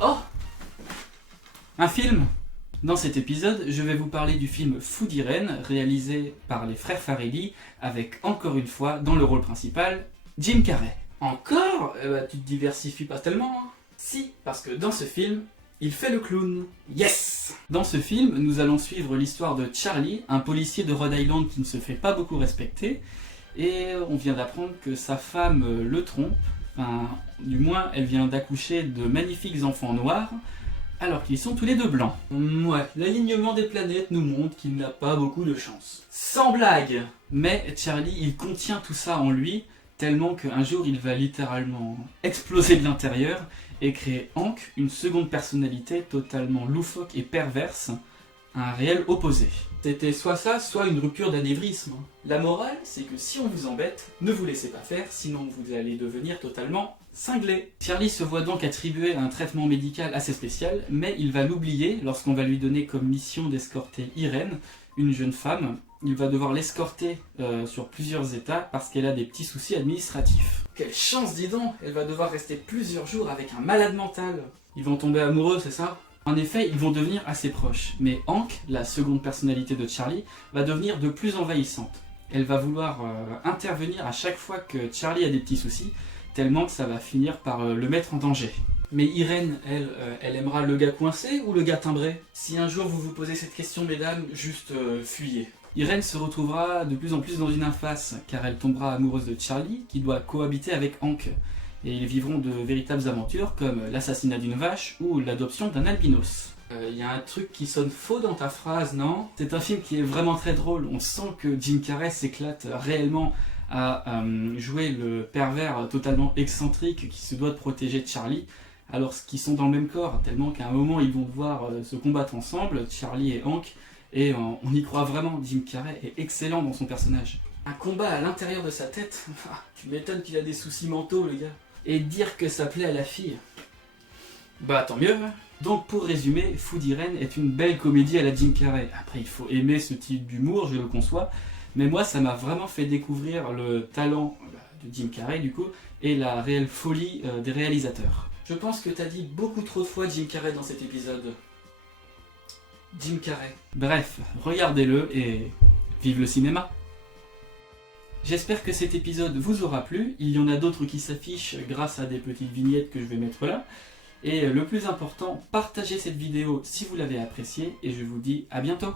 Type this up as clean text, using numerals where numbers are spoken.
Oh! Un film! Dans cet épisode, je vais vous parler du film Fou d'Irène, réalisé par les frères Farrelly, avec encore une fois, dans le rôle principal, Jim Carrey. Encore? Tu te diversifies pas tellement, hein? Si, parce que dans ce film, il fait le clown. Yes! Dans ce film, nous allons suivre l'histoire de Charlie, un policier de Rhode Island qui ne se fait pas beaucoup respecter, et on vient d'apprendre que sa femme le trompe, enfin, du moins elle vient d'accoucher de magnifiques enfants noirs, alors qu'ils sont tous les deux blancs. Ouais, l'alignement des planètes nous montre qu'il n'a pas beaucoup de chance. Sans blague! Mais Charlie, il contient tout ça en lui, tellement qu'un jour il va littéralement exploser de l'intérieur et créer Hank, une seconde personnalité totalement loufoque et perverse, un réel opposé. C'était soit ça, soit une rupture d'anévrisme. La morale, c'est que si on vous embête, ne vous laissez pas faire, sinon vous allez devenir totalement cinglé. Charlie se voit donc attribuer un traitement médical assez spécial, mais il va l'oublier lorsqu'on va lui donner comme mission d'escorter Irène, une jeune femme. Il va devoir l'escorter sur plusieurs états parce qu'elle a des petits soucis administratifs. Quelle chance, dis donc! Elle va devoir rester plusieurs jours avec un malade mental. Ils vont tomber amoureux, c'est ça? En effet, ils vont devenir assez proches, mais Hank, la seconde personnalité de Charlie, va devenir de plus envahissante. Elle va vouloir intervenir à chaque fois que Charlie a des petits soucis, tellement que ça va finir par le mettre en danger. Mais Irène, elle aimera le gars coincé ou le gars timbré? Si un jour vous vous posez cette question, mesdames, juste fuyez. Irène se retrouvera de plus en plus dans une impasse, car elle tombera amoureuse de Charlie, qui doit cohabiter avec Hank. Et ils vivront de véritables aventures comme l'assassinat d'une vache ou l'adoption d'un albinos. Y a un truc qui sonne faux dans ta phrase, non? C'est un film qui est vraiment très drôle, on sent que Jim Carrey s'éclate réellement à jouer le pervers totalement excentrique qui se doit de protéger Charlie, alors qu'ils sont dans le même corps, tellement qu'à un moment ils vont devoir se combattre ensemble, Charlie et Hank, et on y croit vraiment. Jim Carrey est excellent dans son personnage. Un combat à l'intérieur de sa tête, tu m'étonnes qu'il a des soucis mentaux, le gars. Et dire que ça plaît à la fille, bah tant mieux. Donc pour résumer, Fou d'Irène est une belle comédie à la Jim Carrey. Après il faut aimer ce type d'humour, je le conçois, mais moi ça m'a vraiment fait découvrir le talent de Jim Carrey du coup, et la réelle folie des réalisateurs. Je pense que t'as dit beaucoup trop de fois Jim Carrey dans cet épisode. Jim Carrey. Bref, regardez-le et vive le cinéma. J'espère que cet épisode vous aura plu, il y en a d'autres qui s'affichent grâce à des petites vignettes que je vais mettre là. Et le plus important, partagez cette vidéo si vous l'avez appréciée et je vous dis à bientôt.